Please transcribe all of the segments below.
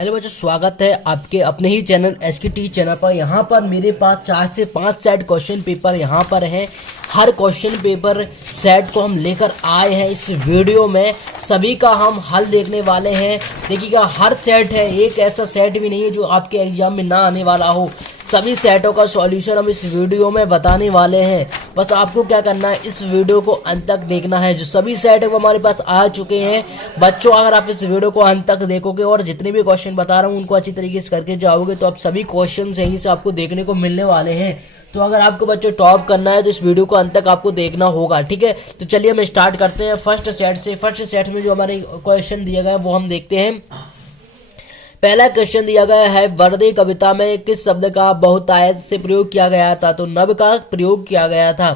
Hello बच्चों, स्वागत है आपके अपने ही चैनल SKT चैनल पर। यहाँ पर मेरे पास 4 से 5 सेट क्वेश्चन पेपर यहाँ पर हैं। हर क्वेश्चन पेपर सेट को हम लेकर आए हैं इस वीडियो में। सभी का हम हल देखने वाले हैं। देखिएगा, हर सेट है, एक ऐसा सेट भी नहीं है जो आपके एग्जाम में ना आने वाला हो। सभी सेटों का सॉल्यूशन हम इस वीडियो में बताने वाले हैं। बस आपको क्या करना है, इस वीडियो को अंत तक देखना है। जो सभी सेट है वो हमारे पास आ चुके हैं। बच्चों, अगर आप इस वीडियो को अंत तक देखोगे और जितने भी क्वेश्चन बता रहा हूँ उनको अच्छी तरीके से करके जाओगे तो आप सभी क्वेश्चन यहीं से आपको देखने को मिलने वाले हैं। तो अगर आपको बच्चों टॉप करना है तो इस वीडियो को अंत तक आपको देखना होगा, ठीक है। तो चलिए हम स्टार्ट करते हैं फर्स्ट सेट से। फर्स्ट सेट में जो हमारे क्वेश्चन दिए गए वो हम देखते हैं। पहला क्वेश्चन दिया गया है, वर्दी कविता में किस शब्द का बहुतायत से प्रयोग किया गया था? तो नभ का प्रयोग किया गया था।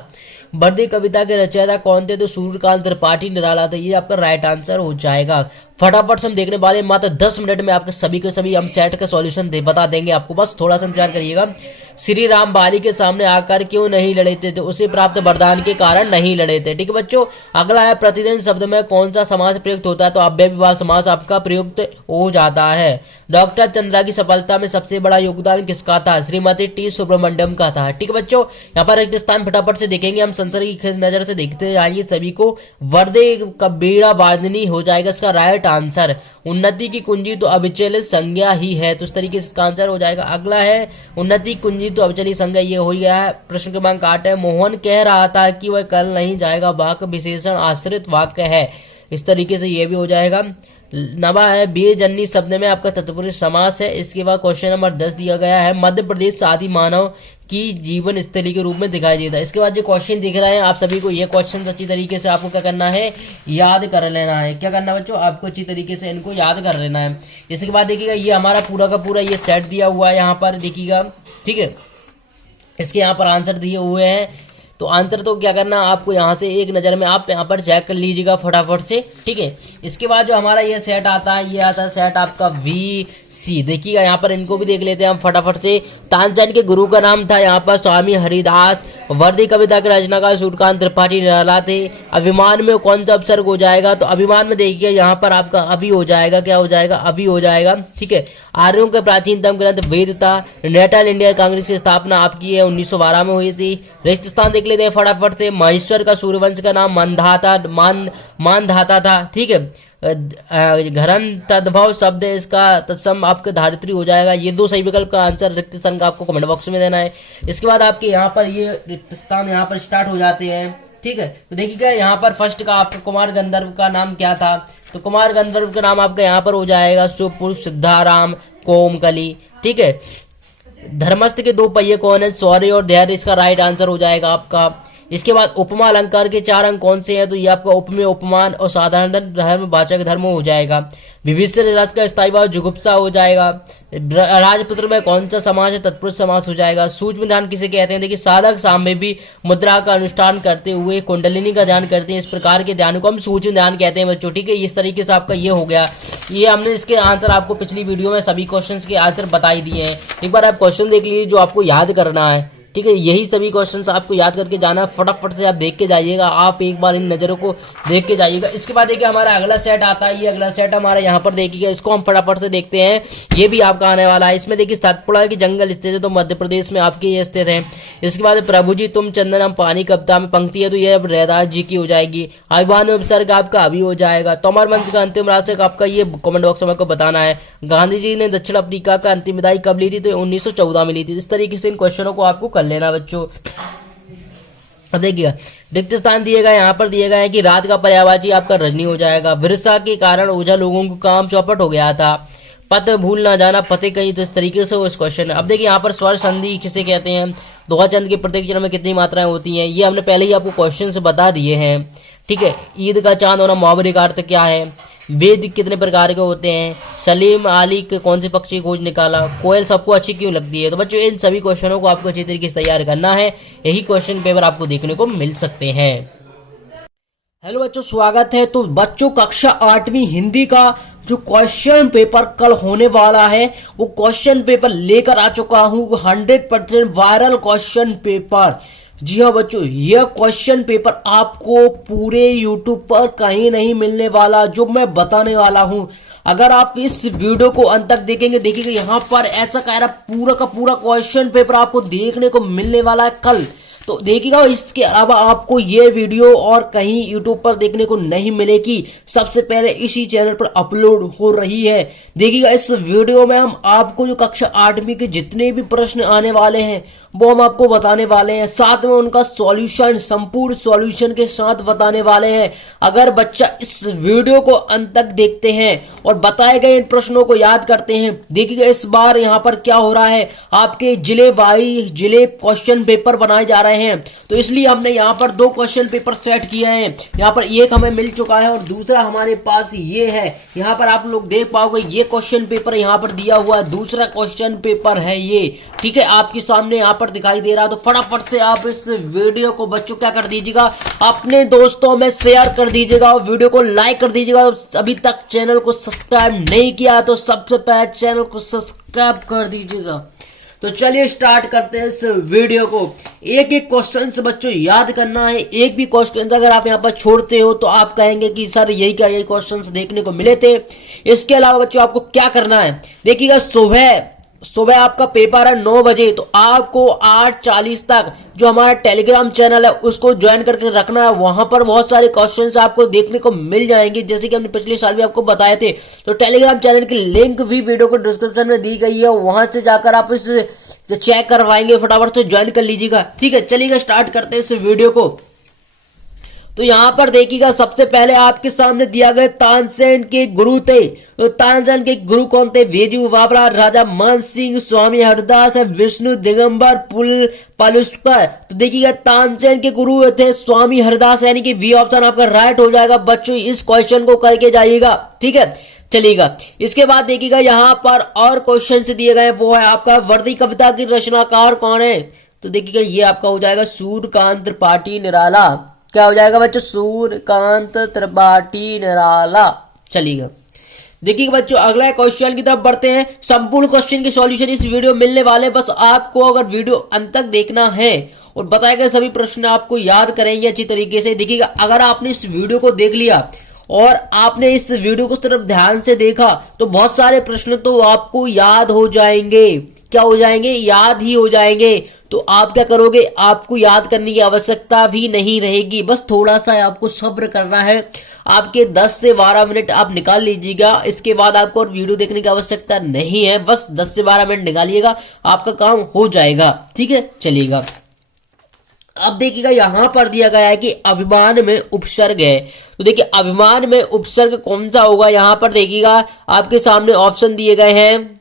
वर्दी कविता के रचयिता कौन थे? तो सूर्यकांत त्रिपाठी निराला थे। ये आपका राइट आंसर हो जाएगा। फटाफट से हम देखने वाले, मात्र 10 मिनट में आपके सभी के सभी हम सेट का सॉल्यूशन बता देंगे आपको। बस थोड़ा सा इंतजार करिएगा। श्री राम बाली के सामने आकर क्यों नहीं लड़े थे? तो उसे प्राप्त वरदान के कारण नहीं लड़े थे। ठीक है बच्चों। अगला है, प्रतिदिन शब्द में कौन सा समास प्रयुक्त होता है? तो अव्यय विभाग समास आपका प्रयुक्त हो जाता है। डॉक्टर चंद्रा की सफलता में सबसे बड़ा योगदान किसका था? श्रीमती टी सुब्रमण्यम का था। ठीक है बच्चों। यहाँ पर एक स्थान फटाफट से देखेंगे हम, संसद की नजर से देखते जाइए सभी को। वर्दे का बीड़ा वादनी हो जाएगा इसका राइट आंसर। उन्नति की कुंजी तो अविचलित संज्ञा ही है, तो इस तरीके से इसका आंसर हो जाएगा। अगला है, उन्नति कुंजी तो अविचलित संज्ञा, ये हो गया है। प्रश्न क्रमांक 8 है, मोहन कह रहा था कि वह कल नहीं जाएगा। वाक्य विशेषण आश्रित वाक्य है, इस तरीके से ये भी हो जाएगा। नवा है, बेजन्नी शब्द में आपका तत्पुरुष समास है। इसके बाद क्वेश्चन नंबर 10 दिया गया है, मध्य प्रदेश आदि मानव की जीवन स्थली के रूप में दिखाई देता है। इसके बाद जो क्वेश्चन दिख रहे हैं आप सभी को, ये क्वेश्चन अच्छी तरीके से आपको क्या करना है, याद कर लेना है। क्या करना है बच्चों, आपको अच्छी तरीके से इनको याद कर लेना है। इसके बाद देखिएगा, ये हमारा पूरा का पूरा ये सेट दिया हुआ है यहाँ पर, देखिएगा, ठीक है। इसके यहाँ पर आंसर दिए हुए हैं, तो आंसर तो क्या करना आपको यहाँ से एक नज़र में आप यहाँ पर चेक कर लीजिएगा फटाफट से, ठीक है। इसके बाद जो हमारा ये सेट आता है, ये आता है सेट आपका VC। देखिएगा यहाँ पर, इनको भी देख लेते हैं हम फटाफट से। तानसेन के गुरु का नाम था यहाँ पर स्वामी हरिदास। वर्दी कविता के रचनाकार सूर्यकांत त्रिपाठी निराला थे। अभिमान में कौन सा उपसर्ग हो जाएगा? तो अभिमान में देखिए यहाँ पर आपका अभी हो जाएगा, क्या हो जाएगा, अभी हो जाएगा, ठीक है। आर्यों के प्राचीनतम ग्रंथ वेद था। नेशनल इंडियन कांग्रेस की स्थापना आपकी है 1912 में हुई थी। रिक्त देख लेते हैं फटाफट से। महेश्वर का सूर्यवंश का नाम मानधाता था, ठीक है। घरन तद्भव शब्द इसका तत्सम आपके धारित्री हो जाएगा। ये दो सही विकल्प का आंसर रिक्त स्थान का आपको कमेंट बॉक्स में देना है। इसके बाद आपके यहाँ पर ये रिक्त स्थान यहाँ पर स्टार्ट हो जाते हैं, ठीक है। तो देखिएगा यहाँ पर फर्स्ट का आपका कुमार गंधर्व का नाम क्या था? तो कुमार गंधर्व का नाम आपका यहाँ पर हो जाएगा सुपुर सिद्धाराम कोमकली, ठीक है। धर्मस्थ के 2 पहिए कौन है? शौर्य और धैर्य, इसका राइट आंसर हो जाएगा आपका। इसके बाद उपमा अलंकार के 4 अंक कौन से हैं? तो ये आपका उपमेय, उपमान और साधारण धर्म, वाचक धर्म हो जाएगा। विभीषण रथ का स्थायी भाव जुगुप्सा हो जाएगा। राजपुत्र में कौन सा समास है? तत्पुरुष समास हो जाएगा। सूक्ष्म ध्यान किसे कहते हैं? देखिए, साधक सामने भी मुद्रा का अनुष्ठान करते हुए कुंडलिनी का ध्यान करते हैं, इस प्रकार के ध्यान को हम सूक्ष्म ध्यान कहते हैं बच्चों, ठीक है। इस तरीके से आपका ये हो गया। ये हमने इसके आंसर आपको पिछली वीडियो में सभी क्वेश्चंस के आंसर बताई दिए हैं। एक बार आप क्वेश्चन देख लीजिए जो आपको याद करना है, ठीक है। यही सभी क्वेश्चंस आपको याद करके जाना है। फटाफट से आप देख के जाइएगा, आप एक बार इन नज़रों को देख के जाइएगा। इसके बाद देखिए हमारा अगला सेट आता है। ये अगला सेट हमारा यहाँ पर देखिएगा, इसको हम फटाफट से देखते हैं। ये भी आपका आने वाला है। इसमें देखिए, सतपुड़ा की जंगल स्थित है, तो मध्य प्रदेश में आपके ये स्थित है। इसके बाद प्रभु जी तुम चंदन हम पानी कविता में पंक्ति है, तो ये अब रैदास जी की हो जाएगी। अभिमान में उपसर्ग आपका अभी हो जाएगा। तोमर वंश का अंतिम राशि आपका ये कमेंट बॉक्स में आपको बताना है। गांधी जी ने दक्षिण अफ्रीका का अंतिम विदाई कब ली थी? तो 1914 में ली थी। इस तरीके से इन क्वेश्चनों को आपको कर लेना बच्चों। देखिएगा, रिक्त स्थान दिए गए यहाँ पर दिए गए हैं कि रात का पर्यायवाची आपका रजनी हो जाएगा। वर्षा के कारण ओझा लोगों को काम चौपट हो गया था। पत भूल ना जाना पते कहीं, तो इस तरीके से वो इस क्वेश्चन है। अब देखिए यहाँ पर स्वर संधि किसे कहते हैं? दोहा चंद के प्रत्येक चरण में कितनी मात्राएं होती हैं? ये हमने पहले ही आपको क्वेश्चन से बता दिए हैं, ठीक है। ईद का चांद होना मुहावरे का अर्थ क्या है? वेद कितने प्रकार के होते हैं? सलीम अली के कौन से पक्षी खोज निकाला? कोयल सबको अच्छी क्यों लगती है? तो बच्चों, इन सभी क्वेश्चनों को आपको अच्छी तरीके से तैयार करना है। यही क्वेश्चन पेपर आपको देखने को मिल सकते हैं। हेलो बच्चों, स्वागत है। तो बच्चों, कक्षा 8वीं हिंदी का जो क्वेश्चन पेपर कल होने वाला है, वो क्वेश्चन पेपर लेकर आ चुका हूँ। 100% वायरल क्वेश्चन पेपर। जी हाँ बच्चों, यह क्वेश्चन पेपर आपको पूरे YouTube पर कहीं नहीं मिलने वाला, जो मैं बताने वाला हूँ। अगर आप इस वीडियो को अंत तक देखेंगे, देखिएगा यहाँ पर ऐसा कह रहा पूरा का पूरा क्वेश्चन पेपर आपको देखने को मिलने वाला है कल। तो देखिएगा इसके अलावा आपको ये वीडियो और कहीं यूट्यूब पर देखने को नहीं मिलेगी, सबसे पहले इसी चैनल पर अपलोड हो रही है। देखिएगा इस वीडियो में हम आपको जो कक्षा 8वीं के जितने भी प्रश्न आने वाले हैं वो हम आपको बताने वाले हैं, साथ में उनका सॉल्यूशन, संपूर्ण सॉल्यूशन के साथ बताने वाले हैं। अगर बच्चा इस वीडियो को अंत तक देखते हैं और बताए गए इन प्रश्नों को याद करते हैं, देखिएगा इस बार यहाँ पर क्या हो रहा है, आपके जिले वाइज जिले क्वेश्चन पेपर बनाए जा रहे हैं। तो इसलिए हमने यहाँ पर 2 क्वेश्चन पेपर सेट किए हैं। यहाँ पर एक हमें मिल चुका है और दूसरा हमारे पास ये है। यहाँ पर आप लोग देख पाओगे ये क्वेश्चन पेपर यहाँ पर दिया हुआ है, दूसरा क्वेश्चन पेपर है ये, ठीक है, आपके सामने यहाँ पर दिखाई दे रहा है। तो फटाफट से आप इस वीडियो को बच्चों क्या कर दीजिएगा, अपने दोस्तों में शेयर कर दीजिएगा और वीडियो को लाइक कर दीजिएगा। अभी तक चैनल को सब्सक्राइब नहीं किया तो सबसे पहले चैनल को सब्सक्राइब कर दीजिएगा। तो चलिए स्टार्ट करते हैं इस वीडियो को। एक एक क्वेश्चन से बच्चों याद करना है। एक भी क्वेश्चन अगर आप यहाँ पर छोड़ते हो तो आप कहेंगे कि सर यही क्या यही क्वेश्चंस देखने को मिले थे। इसके अलावा बच्चों आपको क्या करना है, देखिएगा सुबह आपका पेपर है 9 बजे, तो आपको 8:40 तक जो हमारा टेलीग्राम चैनल है उसको ज्वाइन करके रखना है। वहां पर बहुत सारे क्वेश्चंस आपको देखने को मिल जाएंगे, जैसे कि हमने पिछले साल भी आपको बताए थे। तो टेलीग्राम चैनल की लिंक भी वीडियो को डिस्क्रिप्शन में दी गई है, वहां से जाकर आप इस चेक करवाएंगे, फटाफट से ज्वाइन कर लीजिएगा। ठीक है, चलिएगा स्टार्ट करते हैं इस वीडियो को। तो यहां पर देखिएगा सबसे पहले आपके सामने दिया गया तानसेन के गुरु थे। तो तानसेन के गुरु कौन थे, वेजू बाबरा, राजा मान सिंह, स्वामी हरदास, विष्णु दिगंबर पलुस्कर। तो देखिएगा तानसेन के गुरु थे स्वामी हरदास, यानी कि बी ऑप्शन आपका राइट हो जाएगा। बच्चों इस क्वेश्चन को करके जाइएगा, ठीक है, चलिएगा। इसके बाद देखिएगा यहाँ पर और क्वेश्चन दिए गए, वो है आपका वर्दी कविता की रचनाकार कौन है। तो देखिएगा ये आपका हो जाएगा सूर्यकांत त्रिपाठी निराला। क्या हो जाएगा बच्चों, सूर्यकांत त्रिपाठी निराला। चलिएगा देखिए बच्चों अगला क्वेश्चन की तरफ बढ़ते हैं। संपूर्ण क्वेश्चन के सॉल्यूशन इस वीडियो में मिलने वाले, बस आपको अगर वीडियो अंत तक देखना है और बताए गए सभी प्रश्न आपको याद करेंगे अच्छी तरीके से। देखिएगा अगर आपने इस वीडियो को देख लिया और आपने इस वीडियो को सिर्फ ध्यान से देखा तो बहुत सारे प्रश्न तो आपको याद हो जाएंगे। क्या हो जाएंगे, याद ही हो जाएंगे। तो आप क्या करोगे, आपको याद करने की आवश्यकता भी नहीं रहेगी, बस थोड़ा सा आपको सब्र करना है। आपके 10 से 12 मिनट आप निकाल लीजिएगा, इसके बाद आपको और वीडियो देखने की आवश्यकता नहीं है, बस 10 से 12 मिनट निकालिएगा, आपका काम हो जाएगा। ठीक है, चलिएगा। अब देखिएगा यहां पर दिया गया है कि अभिमान में उपसर्ग है। तो देखिए अभिमान में उपसर्ग कौन सा होगा, यहां पर देखिएगा आपके सामने ऑप्शन दिए गए हैं।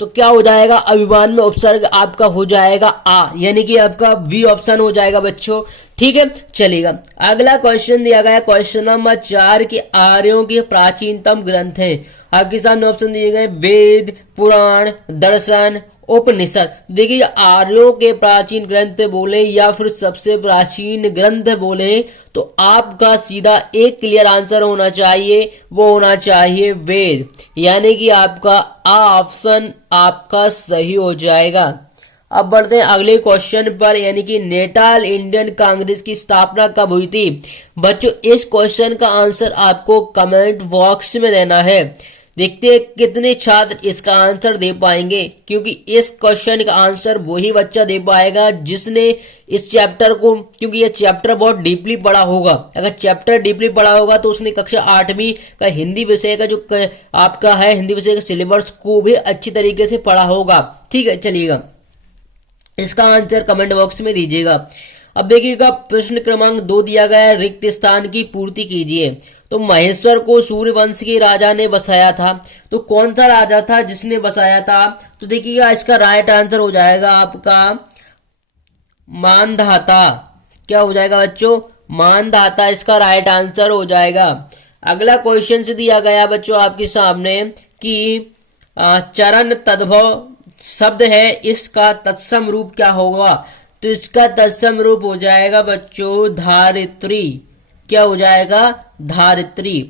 तो क्या हो जाएगा, अभिमान में उपसर्ग आपका हो जाएगा आ, यानी कि आपका बी ऑप्शन हो जाएगा बच्चों। ठीक है, चलिएगा। अगला क्वेश्चन दिया गया क्वेश्चन नंबर 4 के आर्यों के प्राचीनतम ग्रंथ हैं। आपके सामने ऑप्शन दिए गए वेद, पुराण, दर्शन, उपनिषद। देखिए आर्यों के प्राचीन ग्रंथ बोले या फिर सबसे प्राचीन ग्रंथ बोले तो आपका सीधा एक क्लियर आंसर होना चाहिए, वो होना चाहिए वेद, यानी कि आपका आ ऑप्शन आपका सही हो जाएगा। अब बढ़ते हैं अगले क्वेश्चन पर, यानी कि नेटाल इंडियन कांग्रेस की स्थापना कब हुई थी। बच्चों इस क्वेश्चन का आंसर आपको कमेंट बॉक्स में देना है। देखते हैं कितने छात्र इसका आंसर दे पाएंगे, क्योंकि इस क्वेश्चन का आंसर वही बच्चा दे पाएगा जिसने इस चैप्टर को, क्योंकि ये चैप्टर बहुत डीपली पढ़ा होगा। अगर चैप्टर डीपली पढ़ा होगा तो उसने कक्षा 8वीं का हिंदी विषय का जो आपका है हिंदी विषय का सिलेबस को भी अच्छी तरीके से पढ़ा होगा। ठीक है, चलिएगा इसका आंसर कमेंट बॉक्स में दीजिएगा। अब देखिएगा प्रश्न क्रमांक 2 दिया गया है, रिक्त स्थान की पूर्ति कीजिए। तो महेश्वर को सूर्यवंश के राजा ने बसाया था। तो कौन सा राजा था जिसने बसाया था, तो देखिएगा इसका राइट आंसर हो जाएगा आपका मानधाता। क्या हो जाएगा बच्चों, मानधाता इसका राइट आंसर हो जाएगा। अगला क्वेश्चन से दिया गया बच्चों आपके सामने कि चरण तद्भव शब्द है, इसका तत्सम रूप क्या होगा। तो इसका तत्सम रूप हो जाएगा बच्चों धारित्री। क्या हो जाएगा, धारित्री।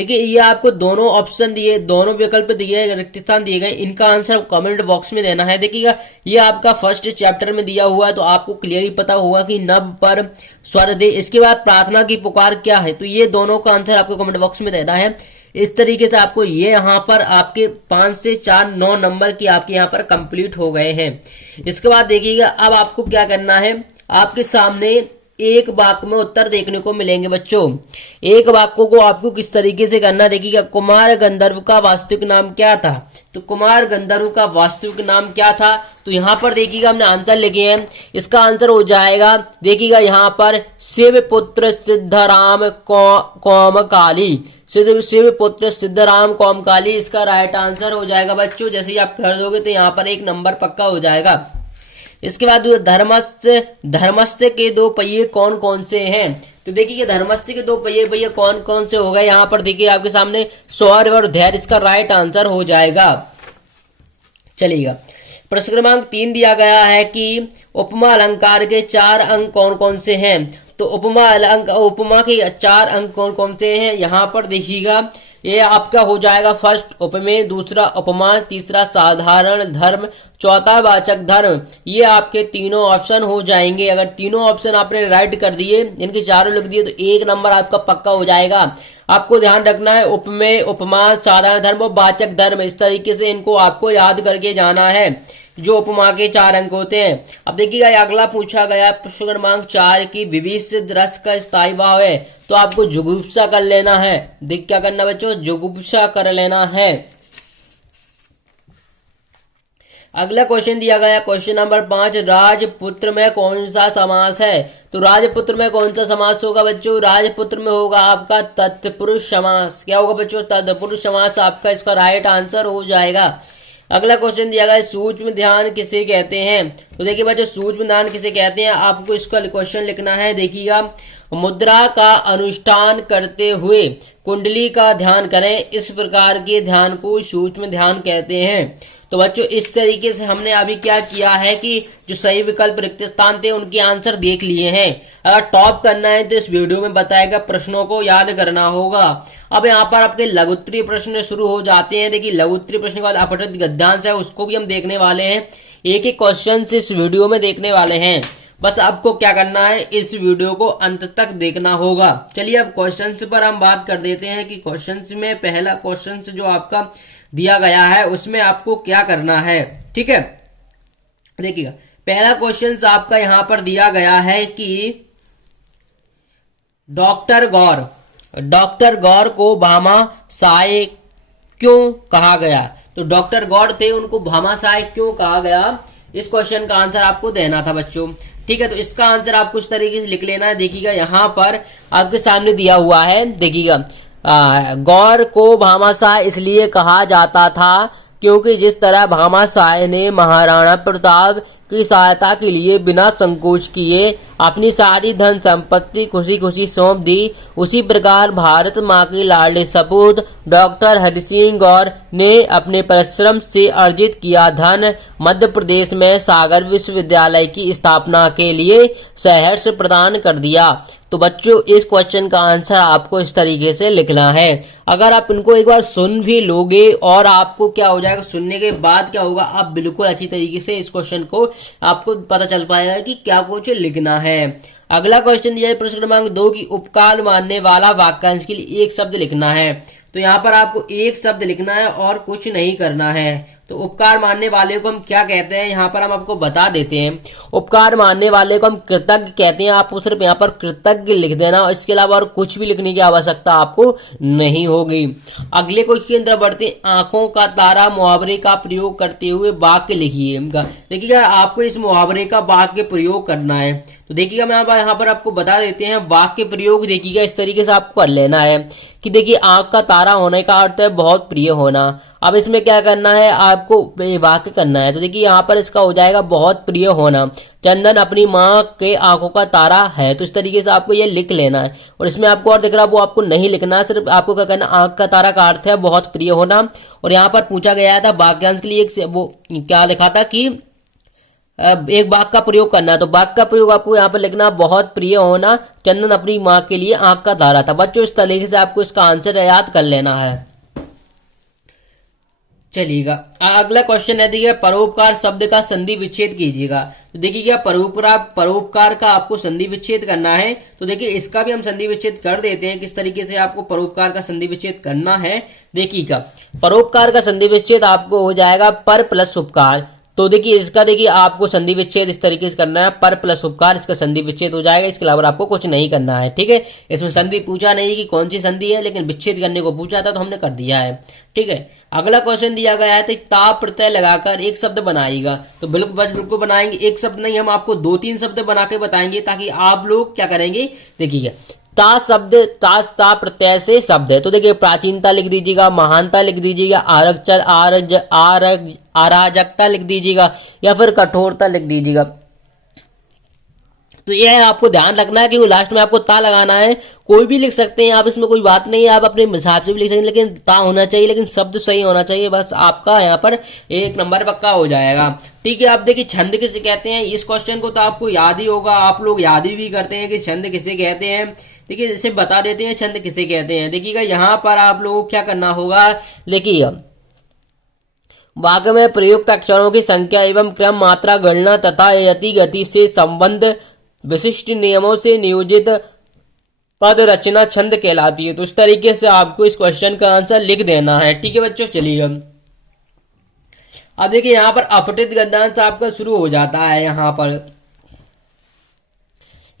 देखिए ये आपको दोनों ऑप्शन दिए, दोनों विकल्प दिए, रिक्त स्थान दिए गए, इनका आंसर कमेंट बॉक्स में देना है। देखिएगा ये आपका फर्स्ट चैप्टर में दिया हुआ है, तो आपको क्लियरली पता होगा कि नभ पर स्वर दे। इसके बाद प्रार्थना की पुकार क्या है, तो ये दोनों का आंसर आपको कमेंट बॉक्स में देना है। इस तरीके से आपको ये यहाँ पर आपके 5 से 4 9 नंबर की आपके यहाँ पर कंप्लीट हो गए हैं। इसके बाद देखिएगा अब आपको क्या करना है, आपके सामने एक वाक्य में उत्तर देखने को मिलेंगे बच्चों। एक वाक्य को आपको किस तरीके से करना, देखिएगा कुमार गंधर्व का वास्तविक नाम क्या था, तो कुमार गंधर्व का वास्तविक नाम क्या था, तो यहाँ पर देखिएगा हमने आंसर लिखे हैं। इसका आंसर हो जाएगा, देखिएगा यहाँ पर शिवपुत्र सिद्धराम कौमकाली, शिवपुत्र सिद्धराम कौमकाली इसका राइट आंसर हो जाएगा बच्चों। जैसे ही आप कर दोगे तो यहाँ पर एक नंबर पक्का हो जाएगा। इसके बाद धर्मस्थ के 2 पहिए कौन कौन से हैं, तो देखिए धर्मस्थ के 2 पहिए कौन कौन से हो गए, यहाँ पर देखिए आपके सामने शौर्य और धैर्य इसका राइट आंसर हो जाएगा। चलिएगा प्रश्न क्रमांक 3 दिया गया है कि उपमा अलंकार के 4 अंक कौन कौन से हैं, तो उपमा के 4 अंक कौन कौन से हैं, यहाँ पर देखिएगा ये आपका हो जाएगा फर्स्ट उपमेय, दूसरा उपमा, तीसरा साधारण धर्म, चौथा वाचक धर्म। ये आपके तीनों ऑप्शन हो जाएंगे। अगर तीनों ऑप्शन आपने राइट कर दिए, इनके चारों लिख दिए, तो एक नंबर आपका पक्का हो जाएगा। आपको ध्यान रखना है उपमेय, उपमा, साधारण धर्म और वाचक धर्म, इस तरीके से इनको आपको याद करके जाना है, जो उपमा के 4 अंक होते हैं। अब देखिएगा अगला पूछा गया प्रश्न क्रमांक 4 की विविध रस का स्थायी भाव है, तो आपको जुगुप्सा कर लेना है। देख क्या करना बच्चों, जुगुप्सा कर लेना है। अगला क्वेश्चन दिया गया क्वेश्चन नंबर 5, राजपुत्र में कौन सा समास है, तो राजपुत्र में कौन सा समास होगा बच्चों, राजपुत्र में होगा आपका तत्पुरुष समास। क्या होगा बच्चों, तत्पुरुष समास आपका इसका राइट आंसर हो जाएगा। अगला क्वेश्चन दिया गया सूक्ष्म ध्यान किसे कहते हैं, तो देखिए बच्चों सूक्ष्म ध्यान किसे कहते हैं, आपको इसका क्वेश्चन लिखना है। देखिएगा मुद्रा का अनुष्ठान करते हुए कुंडली का ध्यान करें, इस प्रकार के ध्यान को सूक्ष्म ध्यान कहते हैं। तो बच्चों इस तरीके से हमने अभी क्या किया है कि जो सही विकल्प रिक्त स्थान थे उनके आंसर देख लिए हैं। अगर टॉप करना है तो इस वीडियो में बताए गए प्रश्नों को याद करना होगा। अब यहाँ पर आपके लघुत्तरीय प्रश्न शुरू हो जाते हैं। देखिए लघुत्तरीय प्रश्न के बाद अपठित गद्यांश है, उसको भी हम देखने वाले हैं। एक एक क्वेश्चन इस वीडियो में देखने वाले हैं। बस आपको क्या करना है, इस वीडियो को अंत तक देखना होगा। चलिए अब क्वेश्चंस पर हम बात कर देते हैं कि क्वेश्चंस में पहला क्वेश्चन जो आपका दिया गया है उसमें आपको क्या करना है। ठीक है, देखिएगा पहला क्वेश्चन आपका यहां पर दिया गया है कि डॉक्टर गौर को भामाशाह क्यों कहा गया, तो डॉक्टर गौर थे, उनको भामाशाह क्यों कहा गया, इस क्वेश्चन का आंसर आपको देना था बच्चों। ठीक है, तो इसका आंसर आपको इस तरीके से लिख लेना है। देखिएगा यहां पर आपके सामने दिया हुआ है। देखिएगा गौर को भामाशाह इसलिए कहा जाता था क्योंकि जिस तरह भामाशाह ने महाराणा प्रताप की सहायता के लिए बिना संकोच किए अपनी सारी धन संपत्ति खुशी खुशी सौंप दी, उसी प्रकार भारत माँ की लाडली सपूत डॉक्टर हरि सिंह गौर ने अपने परिश्रम से अर्जित किया धन मध्य प्रदेश में सागर विश्वविद्यालय की स्थापना के लिए सहर्ष प्रदान कर दिया। तो बच्चों इस क्वेश्चन का आंसर आपको इस तरीके से लिखना है। अगर आप इनको एक बार सुन भी लोगे और आपको क्या हो जाएगा, सुनने के बाद क्या होगा, आप बिल्कुल अच्छी तरीके से इस क्वेश्चन को आपको पता चल पाएगा कि क्या कुछ लिखना है। अगला क्वेश्चन दिया है प्रश्न क्रमांक 2 की उपकार मानने वाला वाक्यांश के लिए एक शब्द लिखना है। तो यहाँ पर आपको एक शब्द लिखना है और कुछ नहीं करना है। तो उपकार मानने वाले को हम क्या कहते हैं, यहाँ पर हम आपको बता देते हैं। उपकार मानने वाले को हम कृतज्ञ कहते हैं। आपको सिर्फ यहाँ पर कृतज्ञ लिख देना और इसके अलावा और कुछ भी लिखने की आवश्यकता आपको नहीं होगी। अगले क्वेश्चन की तरफ बढ़ते हैं। आंखों का तारा मुहावरे का प्रयोग करते हुए वाक्य लिखिए। देखिएगा आपको इस मुहावरे का वाक्य प्रयोग करना है। तो देखिएगा मैं यहाँ पर आपको बता देते हैं वाक्य प्रयोग। देखिएगा इस तरीके से आपको कर लेना है कि देखिए आंख का तारा होने का अर्थ है बहुत प्रिय होना। अब इसमें क्या करना है, आपको वाक्य करना है। तो देखिए यहाँ पर इसका हो जाएगा बहुत प्रिय होना। चंदन अपनी माँ के आंखों का तारा है। तो इस तरीके से आपको ये लिख लेना है। और इसमें आपको और दिख रहा है वो आपको नहीं लिखना है, सिर्फ आपको क्या करना, आंख का तारा का अर्थ है बहुत प्रिय होना। और यहाँ पर पूछा गया था वाक्यांश के लिए वो क्या लिखा था कि एक वाक्य का प्रयोग करना है। तो वाक्य का प्रयोग आपको यहाँ पर लिखना, बहुत प्रिय होना, चंदन अपनी माँ के लिए आंख का तारा था। बच्चों इस तरीके से आपको इसका आंसर याद कर लेना है। चलिएगा अगला क्वेश्चन है, देखिए परोपकार शब्द का संधि विच्छेद कीजिएगा। तो देखिए क्या परोपकार का आपको संधि विच्छेद करना है। तो देखिए इसका भी हम संधि विच्छेद कर देते हैं, किस तरीके से आपको परोपकार का संधि विच्छेद करना है। देखिएगा परोपकार का संधि विच्छेद आपको हो जाएगा पर प्लस उपकार। तो देखिए इसका देखिए आपको संधि विच्छेद इस तरीके से करना है, पर प्लस उपकार, इसका संधि विच्छेद हो जाएगा। इसके अलावा आपको कुछ नहीं करना है, ठीक है। इसमें संधि पूछा नहीं कि कौन सी संधि है, लेकिन विच्छेद करने को पूछा था तो हमने कर दिया है, ठीक है। अगला क्वेश्चन दिया गया है, तो ता प्रत्यय लगाकर एक शब्द बनाएगा। तो बिल्कुल बनाएंगे, एक शब्द नहीं, हम आपको 2-3 शब्द बना के बताएंगे ताकि आप लोग क्या करेंगे। देखिए ता शब्द, ता प्रत्यय से शब्द है। तो देखिए प्राचीनता लिख दीजिएगा, महानता लिख दीजिएगा, अराजकता लिख दीजिएगा, या फिर कठोरता लिख दीजिएगा। तो यह आपको ध्यान रखना है कि वो लास्ट में आपको ता लगाना है। कोई भी लिख सकते हैं आप, इसमें कोई बात नहीं है, आप अपने हिसाब से भी लिख सकते हैं, लेकिन ता होना चाहिए, लेकिन शब्द सही होना चाहिए। बस आपका यहाँ पर 1 नंबर पक्का हो जाएगा, ठीक है। आप देखिए छंद किसे कहते हैं, इस क्वेश्चन को तो आपको याद ही होगा, आप लोग याद ही भी करते हैं कि छंद किसे कहते हैं। देखिए जैसे बता देते हैं छंद किसे कहते हैं। देखिएगा यहाँ पर आप लोगों को क्या करना होगा, देखिए वाक्य में प्रयुक्त अक्षरों की संख्या एवं क्रम, मात्रा, गणना तथा यति गति से संबंध विशिष्ट नियमों से नियोजित पद रचना छंद कहलाती है। तो इस तरीके से आपको इस क्वेश्चन का आंसर लिख देना है, ठीक है बच्चों। चलिए अब देखिए यहाँ पर अपठित गद्यांश आपका शुरू हो जाता है। यहाँ पर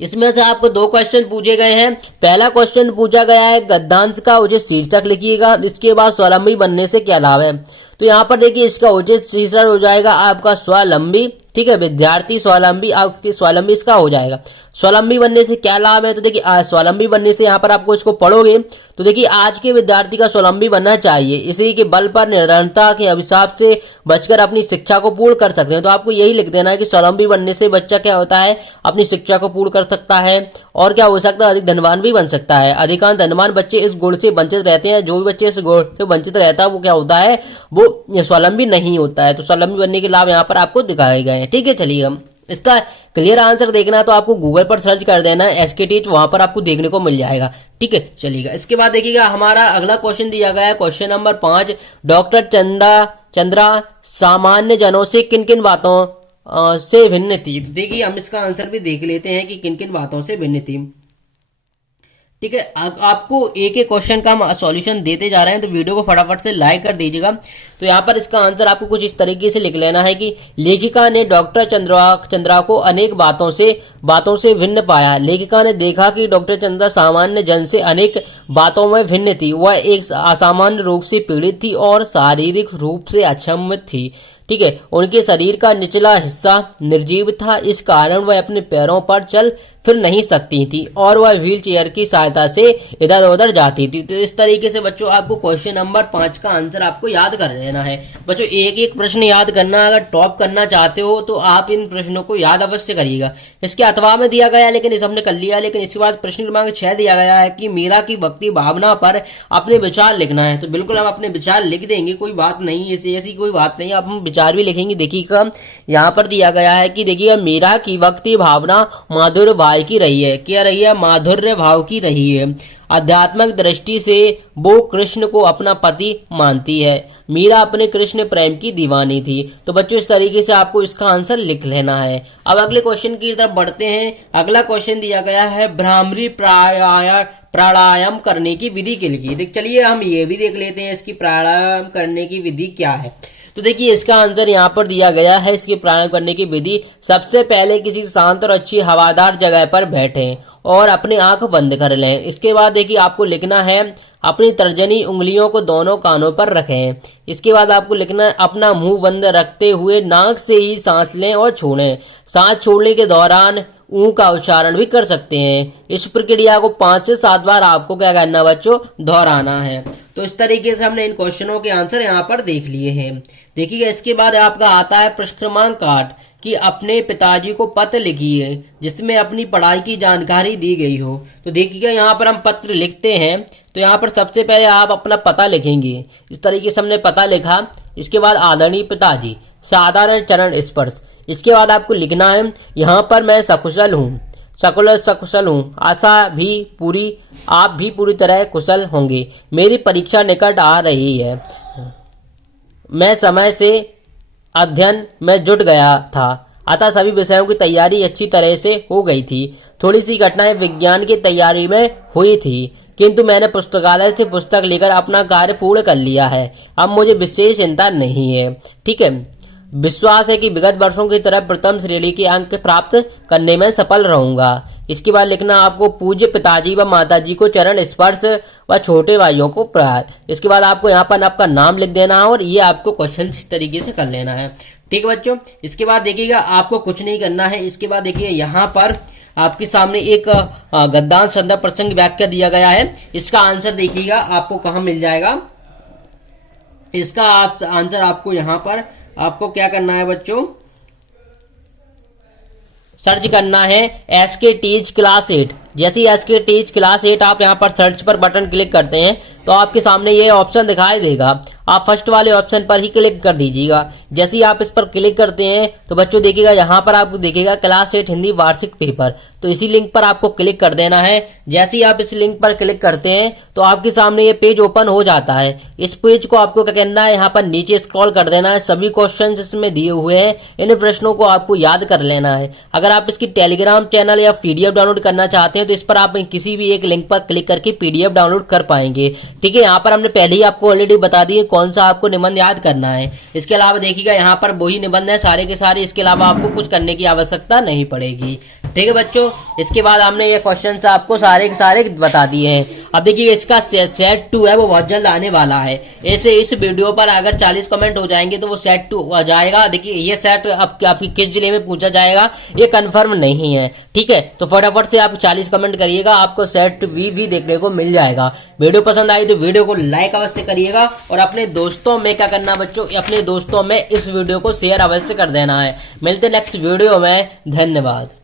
इसमें से आपको 2 क्वेश्चन पूछे गए हैं। पहला क्वेश्चन पूछा गया है गद्यांश का उचित शीर्षक लिखिएगा, इसके बाद स्वावलंबी बनने से क्या लाभ है। तो यहाँ पर देखिए इसका उचित शीर्षक हो जाएगा आपका स्वावलंबी, ठीक है। विद्यार्थी स्वावलंबी, आपके स्वावलंबी इसका हो जाएगा। स्वावलंबी बनने से क्या लाभ है, तो देखिए स्वावलंबी बनने से यहाँ पर आपको इसको पढ़ोगे तो देखिए आज के विद्यार्थी का स्वावलंबी बनना चाहिए, इसी के बल पर निर्धनता के अभिशाप से बचकर अपनी शिक्षा को पूर्ण कर सकते हैं। तो आपको यही लिख देना है कि स्वावलंबी बनने से बच्चा क्या होता है, अपनी शिक्षा को पूर्ण कर सकता है, और क्या हो सकता है, अधिक धनवान भी बन सकता है। अधिकांश धनवान बच्चे इस गुण से वंचित रहते हैं, जो भी बच्चे इस गुण से वंचित रहता है वो क्या होता है, वो स्वावलंबी नहीं होता है। तो स्वावलंबी बनने के लाभ यहाँ पर आपको दिखाए गए हैं, ठीक है। चलिए हम इसका क्लियर आंसर देखना है तो आपको गूगल पर सर्च कर देना है SK टीच, वहां पर आपको देखने को मिल जाएगा, ठीक है। चलिएगा इसके बाद देखिएगा हमारा अगला क्वेश्चन दिया गया है, क्वेश्चन नंबर 5, डॉक्टर चंद्रा सामान्य जनों से किन किन बातों से भिन्न थी। तो देखिए हम इसका आंसर भी देख लेते हैं कि किन किन बातों से भिन्न थी, ठीक है। आपको एक एक क्वेश्चन का हम सॉल्यूशन देते जा रहे हैं, तो वीडियो को फटाफट से लाइक कर दीजिएगा। तो यहाँ पर इसका आंसर आपको कुछ इस तरीके से लिख लेना है कि लेखिका ने डॉक्टर चंद्रा को अनेक बातों से भिन्न पाया। लेखिका ने देखा कि डॉक्टर चंद्रा सामान्य जन से अनेक बातों में भिन्न थी। वह एक असामान्य रोग से पीड़ित थी और शारीरिक रूप से अक्षम थी, ठीक है। उनके शरीर का निचला हिस्सा निर्जीव था, इस कारण वह अपने पैरों पर चल फिर नहीं सकती थी और वह व्हील चेयर की सहायता से इधर उधर जाती थी। तो इस तरीके से बच्चों आपको क्वेश्चन नंबर 5 का आंसर आपको याद कर लेना है। बच्चों एक एक प्रश्न याद करना, अगर टॉप करना चाहते हो तो आप इन प्रश्नों को याद अवश्य करिएगा। इसके अथवा में दिया गया, लेकिन इस हमने कर लिया। लेकिन इसके बाद प्रश्न क्रमांक 6 दिया गया है कि मीरा की भक्ति भावना पर अपने विचार लिखना है। तो बिल्कुल हम अपने विचार लिख देंगे, कोई बात नहीं, ऐसी कोई बात नहीं, आप हम विचार भी लिखेंगे। देखिएगा यहाँ पर दिया गया है कि देखिएगा मीरा की भक्ति भावना माधुर्य भाव की रही है, क्या रही है, माधुर्य भाव की रही है। आध्यात्मिक दृष्टि से वो कृष्ण को अपना पति मानती है। मीरा अपने कृष्ण प्रेम की दीवानी थी। तो बच्चों इस तरीके से आपको इसका आंसर लिख लेना है। अब अगले क्वेश्चन की तरफ बढ़ते हैं। अगला क्वेश्चन दिया गया है भ्रामरी प्राणायाम करने की विधि के लिए। चलिए हम ये भी देख लेते हैं इसकी प्राणायाम करने की विधि क्या है। तो देखिए इसका आंसर यहाँ पर दिया गया है। इसकी प्राणायाम करने की विधि, सबसे पहले किसी शांत और अच्छी हवादार जगह पर बैठें और अपनी आंख बंद कर लें। इसके बाद देखिए आपको लिखना है अपनी तर्जनी उंगलियों को दोनों कानों पर रखें। इसके बाद आपको लिखना है अपना मुंह बंद रखते हुए नाक से ही सांस लें और छोड़ें। सांस छोड़ने के दौरान ऊ का उच्चारण भी कर सकते हैं। इस प्रक्रिया को 5 से 7 बार आपको क्या करना बच्चों, दोहराना है। तो इस तरीके से हमने इन क्वेश्चनों के आंसर यहाँ पर देख लिए हैं। देखिए इसके बाद आपका आता है प्रश्न क्रमांक 8 कि अपने पिताजी को पत्र लिखिए जिसमें अपनी पढ़ाई की जानकारी दी गई हो। तो देखिएगा यहाँ पर हम पत्र लिखते हैं, तो यहाँ पर सबसे पहले आप अपना पता लिखेंगे। इस तरीके से हमने पता लिखा। इसके बाद आदरणीय पिताजी, साधारण चरण स्पर्श। इसके बाद आपको लिखना है यहाँ पर मैं सकुशल हूँ, सकुशल हूँ, आशा भी पूरी, आप भी पूरी तरह कुशल होंगे। मेरी परीक्षा निकट आ रही है, मैं समय से अध्ययन में जुट गया था, अतः सभी विषयों की तैयारी अच्छी तरह से हो गई थी। थोड़ी सी घटनाएं विज्ञान की तैयारी में हुई थी, किंतु मैंने पुस्तकालय से पुस्तक लेकर अपना कार्य पूर्ण कर लिया है। अब मुझे विशेष चिंता नहीं है। ठीक है, विश्वास है कि विगत वर्षों की तरह प्रथम श्रेणी के अंक प्राप्त करने में सफल रहूंगा। इसके बाद लिखना आपको पूज्य पिताजी व माताजी को चरण स्पर्श व छोटे भाइयों को प्यार। इसके बाद आपको यहाँ पर आपका नाम लिख देना है और ये आपको क्वेश्चन इस तरीके से कर लेना है। ठीक है बच्चों, इसके बाद देखिएगा आपको कुछ नहीं करना है। इसके बाद देखिए यहाँ पर आपके सामने एक गद्यांश संदर्भ प्रसंग व्याख्या दिया गया है। इसका आंसर देखिएगा आपको कहाँ मिल जाएगा। इसका आंसर आपको यहाँ पर आपको क्या करना है बच्चों, सर्च करना है एसके टीच क्लास 8। जैसे ही एसके टीच क्लास 8 आप यहाँ पर सर्च पर बटन क्लिक करते हैं तो आपके सामने ये ऑप्शन दिखाई देगा। आप फर्स्ट वाले ऑप्शन पर ही क्लिक कर दीजिएगा। जैसे ही आप इस पर क्लिक करते हैं तो बच्चों देखिएगा यहाँ पर आपको देखिएगा क्लास 8 हिंदी वार्षिक पेपर, तो इसी लिंक पर आपको क्लिक कर देना है। जैसे ही आप इस लिंक पर क्लिक करते हैं तो आपके सामने ये पेज ओपन हो जाता है। इस पेज को आपको क्या करना है, यहाँ पर नीचे स्क्रॉल कर देना है। सभी क्वेश्चन इसमें दिए हुए हैं, इन प्रश्नों को आपको याद कर लेना है। अगर आप इसकी टेलीग्राम चैनल या पीडीएफ डाउनलोड करना चाहते हैं तो इस पर आप किसी भी एक लिंक पर क्लिक करके पीडीएफ डाउनलोड कर पाएंगे। ठीक है, यहाँ पर हमने पहले ही आपको ऑलरेडी बता दिए कौन सा आपको निबंध याद करना है। इसके अलावा देखिएगा यहाँ पर वही निबंध है सारे के सारे, इसके अलावा आपको कुछ करने की आवश्यकता नहीं पड़ेगी। ठीक है बच्चों, इसके बाद हमने ये क्वेश्चन आपको सारे के सारे बता दिए हैं। अब देखिए इसका सेट 2 है वो बहुत जल्द आने वाला है। ऐसे इस वीडियो पर अगर 40 कमेंट हो जाएंगे तो वो सेट 2 आ जाएगा। देखिए ये सेट आपकी किस जिले में पूछा जाएगा ये कंफर्म नहीं है। ठीक है, तो फटाफट से आप 40 कमेंट करिएगा, आपको सेट भी देखने को मिल जाएगा। वीडियो पसंद आई तो वीडियो को लाइक अवश्य करिएगा और अपने दोस्तों में क्या करना बच्चों, अपने दोस्तों में इस वीडियो को शेयर अवश्य कर देना है। मिलते नेक्स्ट वीडियो में, धन्यवाद।